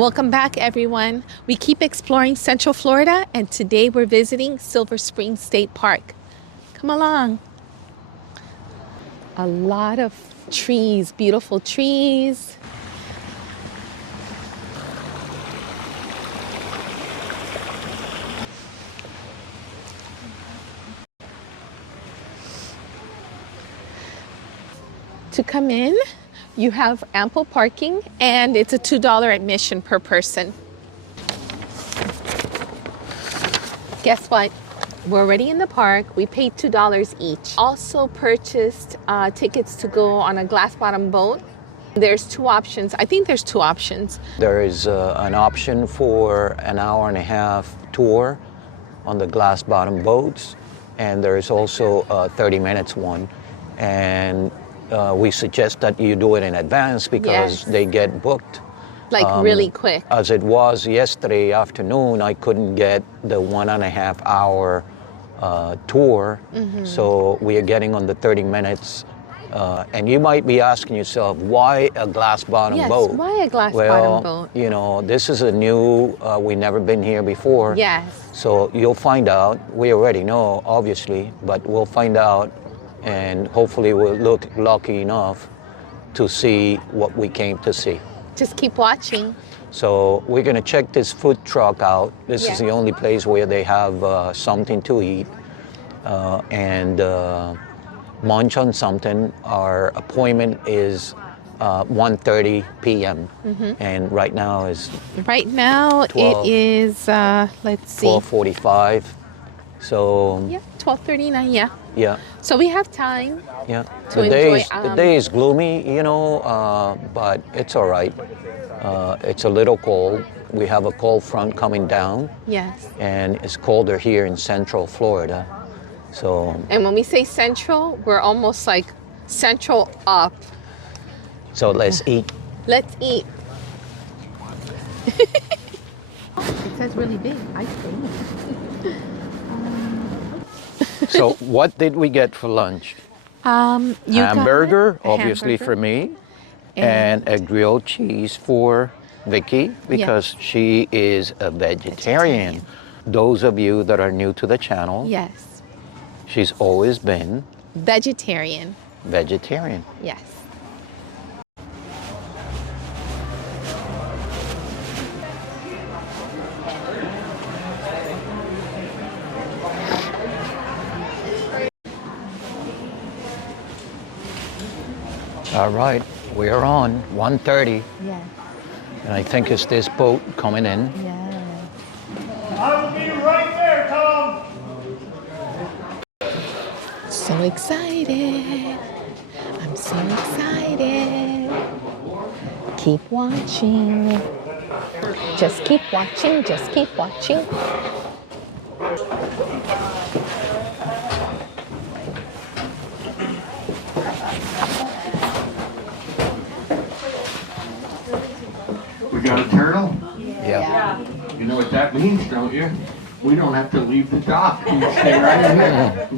Welcome back, everyone. We keep exploring Central Florida, and today we're visiting Silver Spring State Park. Come along. A lot of trees, beautiful trees. To come in, you have ample parking, and it's a $2 admission per person. Guess what? We're already in the park. We paid $2 each. Also purchased tickets to go on a glass bottom boat. There's two options. I think there's two options. There is an option for an hour and a half tour on the glass bottom boats, and there is also a 30 minutes one. And we suggest that you do it in advance because they get booked. Like really quick. As it was yesterday afternoon, I couldn't get the 1.5 hour tour. So we are getting on the 30 minutes. And you might be asking yourself, why a glass bottom boat? Yes, why a glass bottom boat? You know, this is a new, we've never been here before. Yes. So you'll find out. We already know, obviously, but we'll find out. And hopefully we'll look lucky enough to see what we came to see. Just keep watching. So we're gonna check this food truck out. This is the only place where they have something to eat and munch on something. Our appointment is 1:30 p.m. And right now is Right now 12, it is, let's see. 12:45. So Yeah, 12:39, yeah. yeah. So we have time. Yeah, to the day is gloomy, you know, but it's all right. It's a little cold. We have a cold front coming down. Yes. And it's colder here in Central Florida. So. And when we say central, we're almost like central up. So let's eat. Let's eat. It says really big, ice cream. So what did we get for lunch? Hamburger, obviously for me, and a grilled cheese for Vicky because she is a vegetarian. Those of you that are new to the channel, yes, she's always been vegetarian. Vegetarian. Yes. All right, we are on 1:30. Yes. And I think it's this boat coming in. Yeah. I'll be right there, Tom. So excited. I'm so excited. Keep watching. Just keep watching. Just keep watching. We got a turtle? Yeah. You know what that means, don't you? We don't have to leave the dock. We can stay right here.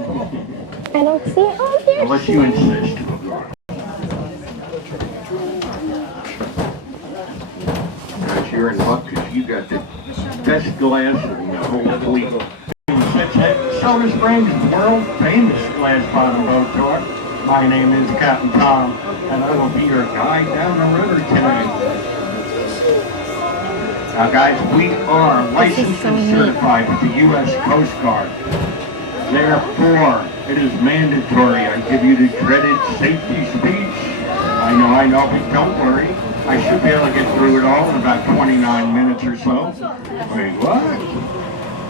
I don't see it. Oh, there. Unless you insist. Guys, you're in luck because you got the best glass in the whole fleet. Silver Springs, world famous glass bottom boat tour. My name is Captain Tom, and I will be your guide down the river today. Now guys, we are licensed and certified with the U.S. Coast Guard. Therefore, it is mandatory I give you the dreaded safety speech. I know, but don't worry. I should be able to get through it all in about 29 minutes or so. Wait, what?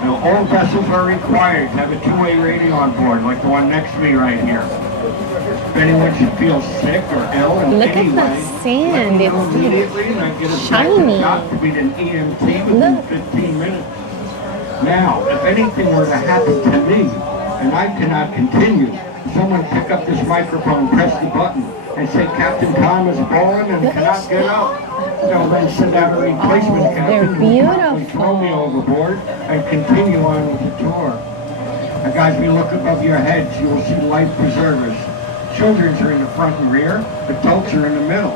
Now, all vessels are required to have a two-way radio on board, like the one next to me right here. If anyone should feel sick or ill in Look any at way, the sand. let me know immediately and I get a shiny. shot to beat an EMT within 15 minutes. Now, if anything were to happen to me and I cannot continue, someone pick up this microphone, press the button, and say Captain Tom is fallen and cannot get up. They'll then send out a replacement captain who will probably throw me overboard and continue on with the tour. Now guys, we look above your heads, you will see life preservers. Children are in the front and rear, adults are in the middle.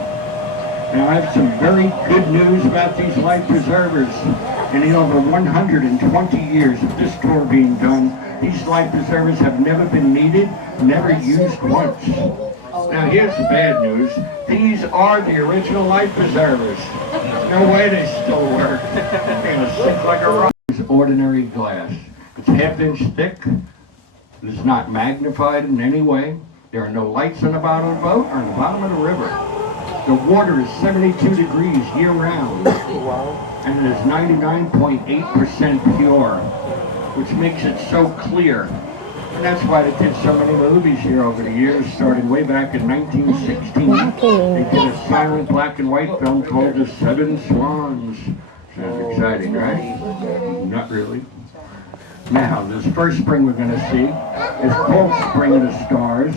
Now, I have some very good news about these life preservers. In the over 120 years of this tour being done, these life preservers have never been needed, never used once. Now, here's the bad news. These are the original life preservers. No way they still work. They're going to sink like a rock. It's ordinary glass. It's ½ inch thick. It is not magnified in any way. There are no lights on the bottom of the boat or on the bottom of the river. The water is 72 degrees year-round, and it is 99.8% pure, which makes it so clear. And that's why they did so many movies here over the years, starting way back in 1916. They did a silent black and white film called The Seven Swans. Sounds exciting, right? Not really. Now, this first spring we're going to see is called Spring of the Stars,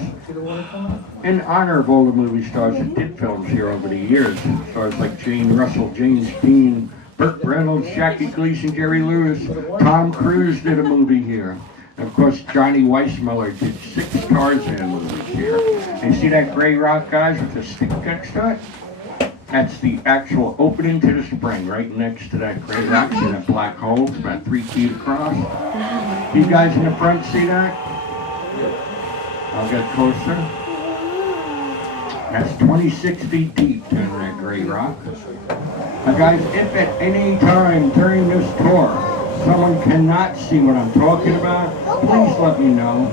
in honor of all the movie stars that did films here over the years. Stars like Jane Russell, James Dean, Burt Reynolds, Jackie Gleason, Jerry Lewis, Tom Cruise did a movie here. And of course, Johnny Weissmuller did 6 Tarzan movies here. And you see that gray rock, guys, with the stick next to it? That's the actual opening to the spring, right next to that gray rock. See that black hole? It's about 3 feet across. You guys in the front see that? I'll get closer. That's 26 feet deep down that gray rock. Now guys, if at any time during this tour someone cannot see what I'm talking about, please let me know.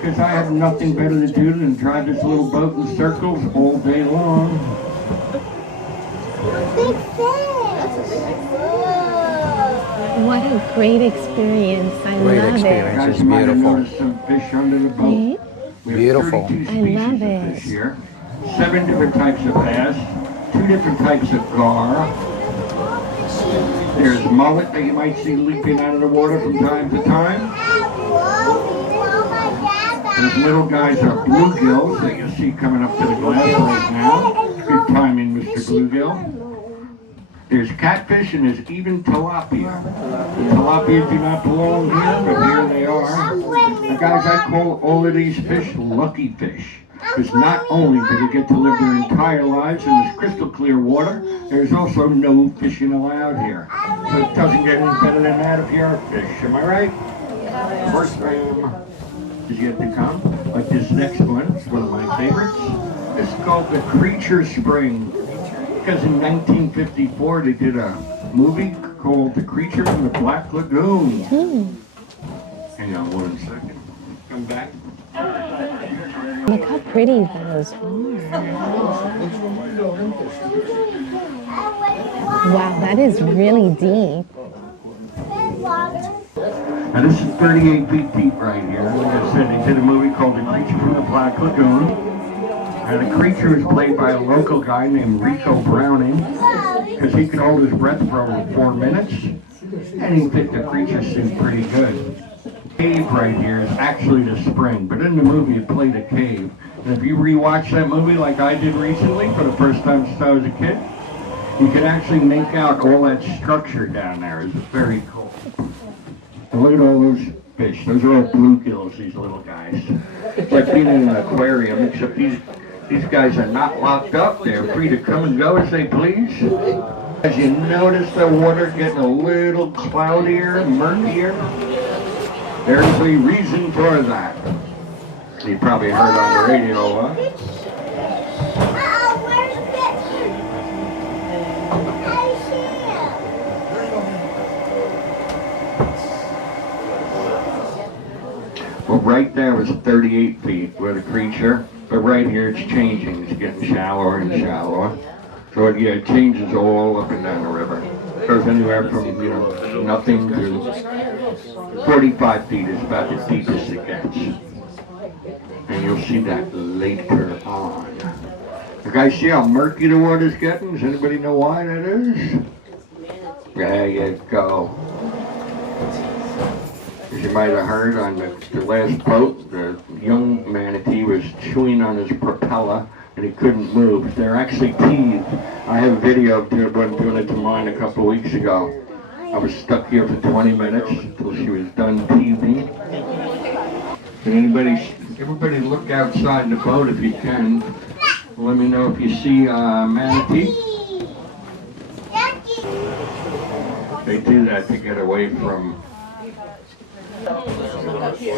Because I have nothing better to do than drive this little boat in circles all day long. What a great experience. I Great love experience. Guys, It's you might have beautiful. noticed some fish under the boat. it. We have Beautiful. 32 I species love of it. fish here. 7 different types of bass. 2 different types of gar. There's mullet that you might see leaping out of the water from time to time. Those little guys are bluegills that you see coming up to the glass right now. Good timing, Mr. Bluegill. There's catfish and there's even tilapia. The tilapia do not belong here, but here they are. Now guys, I call all of these fish lucky fish. Because not only do they get to live their entire lives in this crystal clear water, there's also no fishing allowed here. So it doesn't get any better than that if you're a fish, am I right? First time is yet to come. Like this next one, it's one of my favorites. It's called The Creature Spring. Because in 1954 they did a movie called The Creature from the Black Lagoon. Hang on 1 second. Come back. Look how pretty those are. Wow, that is really deep. Now this is 38 feet deep right here. Like I said, they did a movie called The Creature from the Black Lagoon. And the creature was played by a local guy named Rico Browning, because he could hold his breath for over 4 minutes, and he fit the creature suit pretty good. The cave right here is actually the spring, but in the movie it played a cave. And if you rewatch that movie like I did recently for the first time since I was a kid, you can actually make out all that structure down there. It's very cool. And look at all those fish. Those are all bluegills, these little guys. It's like being in an aquarium, except these guys are not locked up. They're free to come and go as they please. As you notice the water getting a little cloudier, murkier, there's a reason for that. You probably heard on the radio, huh? Well, right there was 38 feet with a creature. But right here it's changing, it's getting shallower and shallower. So yeah, it changes all up and down the river. It goes anywhere from, nothing to 45 feet is about the deepest it gets. And you'll see that later on. You guys see how murky the water's getting? Does anybody know why that is? There you go. As you might have heard on the last boat, the young manatee was chewing on his propeller and he couldn't move. They're actually teethed. I have a video of one doing it to mine a couple of weeks ago. I was stuck here for 20 minutes until she was done teething. And everybody look outside the boat if you can. Let me know if you see a manatee. They do that to get away from. You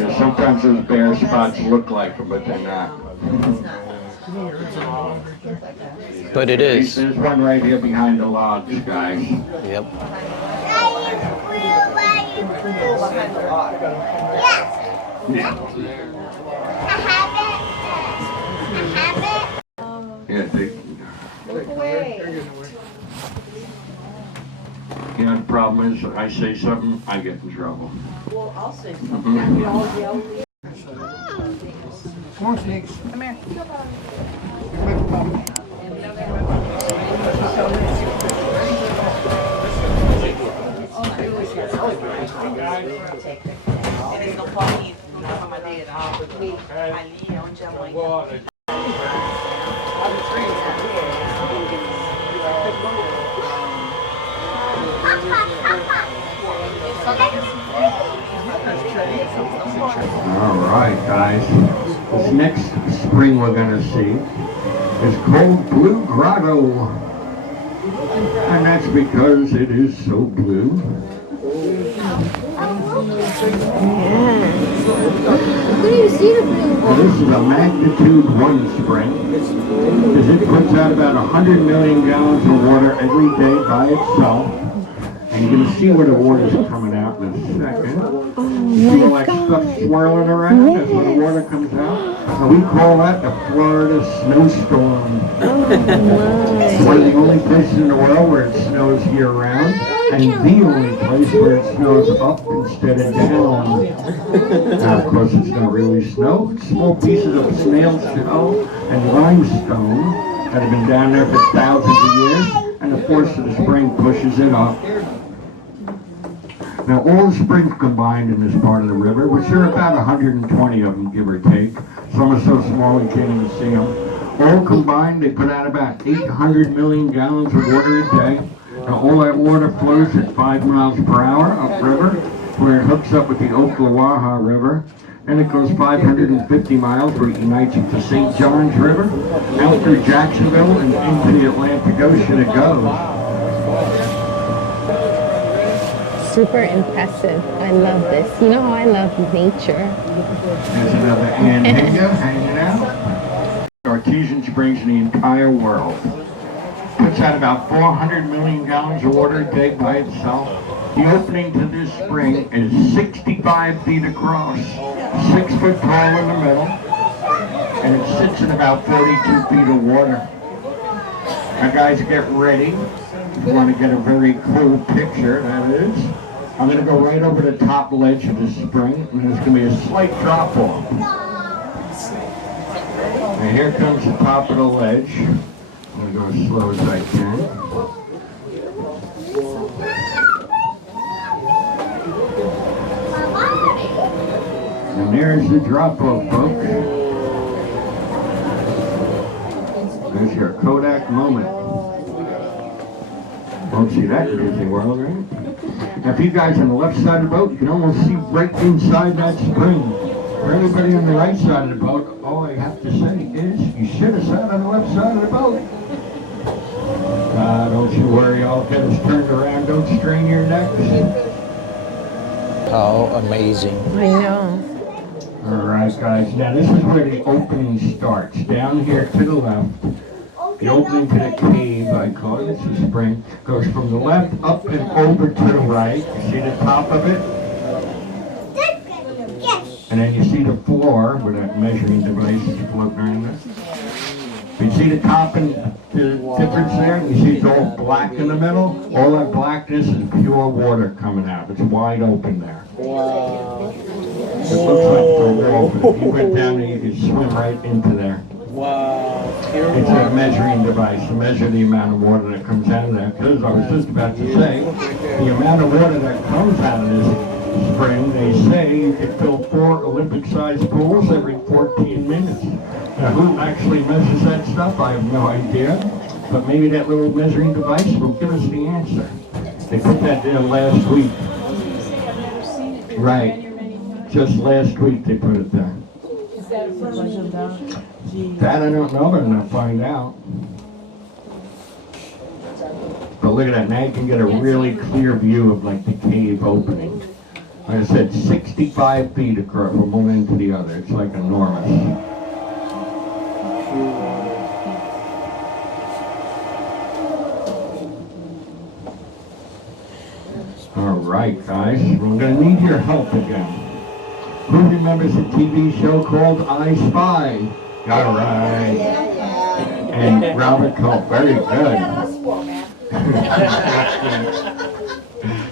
know, sometimes those bare spots look like them, but they're not. But it is. There's one right here behind the logs, guys. Yep. Yeah. Yeah, you know, the problem is, I say something, I get in trouble. Well, I'll say something. We all yell. Come on, snakes. Come here. Eles não podem ir na madeira. Ali é onde a mãe tá. All right, guys. This next spring we're going to see is called Blue Grotto. And that's because it is so blue. Where do you see the blue? Well, this is a magnitude 1 spring, because it puts out about 100 million gallons of water every day by itself. And you're going to see where the water's coming out in a second. You see all that stuff swirling around as the water comes out? And we call that the Florida snowstorm. It's one of the only places in the world where it snows year-round, and the only place where it snows up instead of down. Now, of course, it's not really snow. It's small pieces of snail shell and limestone that have been down there for thousands of years, and the force of the spring pushes it up. Now, all the springs combined in this part of the river, which there are about 120 of them, give or take. Some are so small you can't even see them. All combined, they put out about 800 million gallons of water a day. Now, all that water flows at 5 miles per hour upriver, where it hooks up with the Ocklawaha River. And it goes 550 miles where it unites with the St. Johns River. Out through Jacksonville and into the Atlantic Ocean it goes. Super impressive. I love this. You know how I love nature. There's another anhinga hanging out. Artesian springs in the entire world. Puts out about 400 million gallons of water a day by itself. The opening to this spring is 65 feet across, 6 foot tall in the middle, and it sits in about 42 feet of water. Now guys, get ready. If you want to get a very cool picture, that is. I'm going to go right over the top ledge of the spring, and there's going to be a slight drop off. And here comes the top of the ledge. I'm going to go as slow as I can. And there's the drop off, folks. There's your Kodak moment. Won't see that in Disney World, right? Now, if you guys on the left side of the boat, you can almost see right inside that spring. For everybody on the right side of the boat, all I have to say is, you should have sat on the left side of the boat. Don't you worry, all get us turned around, don't strain your necks. How amazing. I know. All right, guys, now this is where the opening starts. Down here to the left. The opening to the cave, I call it, it's a spring, goes from the left up and over to the right. You see the top of it? And then you see the floor where that measuring device is floating around there. You see the top and the difference there? You see it's all black in the middle? All that blackness is pure water coming out. It's wide open there. Wow. It looks like the wall, but if you went down there, you could swim right into there. Wow. It's a measuring device to measure the amount of water that comes out of there. Because I was just about to say, the amount of water that comes out of this spring, they say you could fill 4 Olympic-sized pools every 14 minutes. Now, who actually measures that stuff? I have no idea. But maybe that little measuring device will give us the answer. They put that there last week. Right. Just last week they put it there. That I don't know, but I'm gonna find out. But look at that, now you can get a really clear view of like the cave opening. Like I said, 65 feet across from one end to the other. It's like enormous. All right, guys, we're gonna need your help again. Who remembers a TV show called I Spy? All right. And Robert Culp, very good.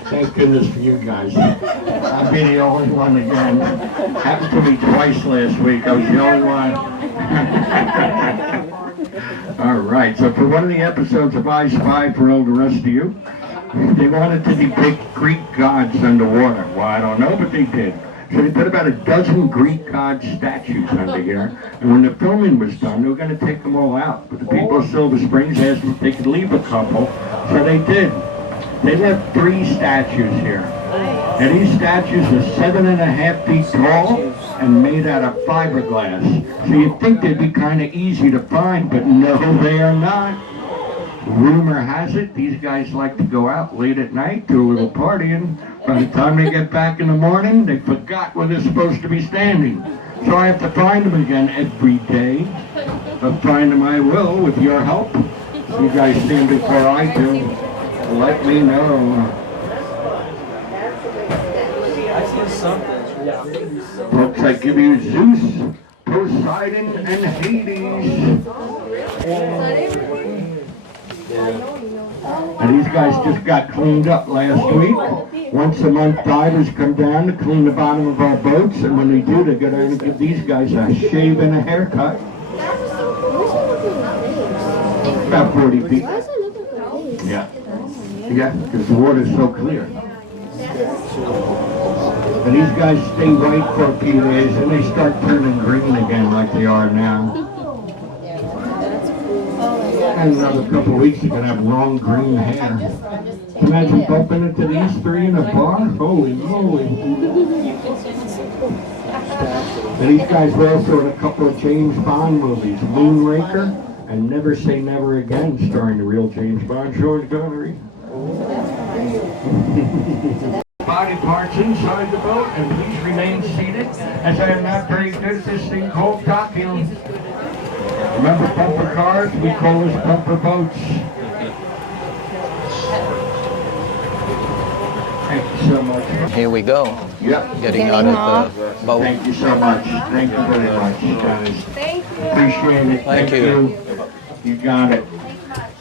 Thank goodness for you guys. I'll be the only one again. Happened to me twice last week. I was the only one. All right, so for one of the episodes of I Spy, for all the rest of you, they wanted to depict Greek gods underwater. Well, I don't know, but they did. So they put about a dozen Greek god statues under here. And when the filming was done, they were going to take them all out. But the people of Silver Springs asked them if they could leave a couple. So they did. They left 3 statues here. And these statues are 7.5 feet tall and made out of fiberglass. So you'd think they'd be kind of easy to find, but no, they are not. Rumor has it, these guys like to go out late at night, do a little partying. By the time they get back in the morning, they forgot where they're supposed to be standing. So I have to find them again every day. But find them I will, with your help. You guys stand before I do. Let me know. I see something. Folks, I give you Zeus, Poseidon, and Hades. And these guys just got cleaned up last week. Once a month, divers come down to clean the bottom of our boats, and when they do, they go down and give these guys a shave and a haircut. About 40 feet. Yeah. Yeah, because the water's so clear. And these guys stay white for a few days, and they start turning green again like they are now. And another couple of weeks, you're going to have long green hair. Imagine bumping into these 3 in a bar? Holy moly. And these guys were also in a couple of James Bond movies, Moonraker and Never Say Never Again, starring the real James Bond, George Connery. Body parts inside the boat, and please remain seated, as I am not very good at this thing called docking. Remember bumper cars? We call this bumper boats. Thank you so much. Here we go. Yep. Getting out of the boat. Thank you so much. Thank you very much, guys. Thank you. Appreciate it. Thank you. You got it.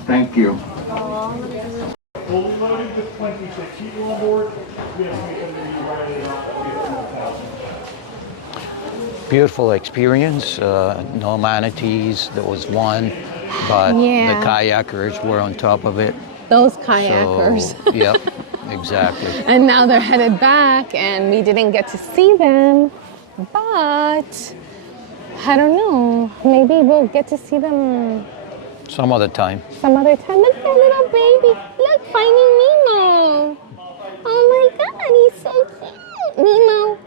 Thank you. Fully loaded with 26 people on board. We estimate them to be right at around 15,000. Beautiful experience. No manatees. There was one, but Yeah. the kayakers were on top of it. Those kayakers. So, yep, exactly. And now they're headed back, and we didn't get to see them. But I don't know. Maybe we'll get to see them Some other time. some other time. Look at that little baby. Look, Finding Nemo. Oh my God, he's so cute. Nemo.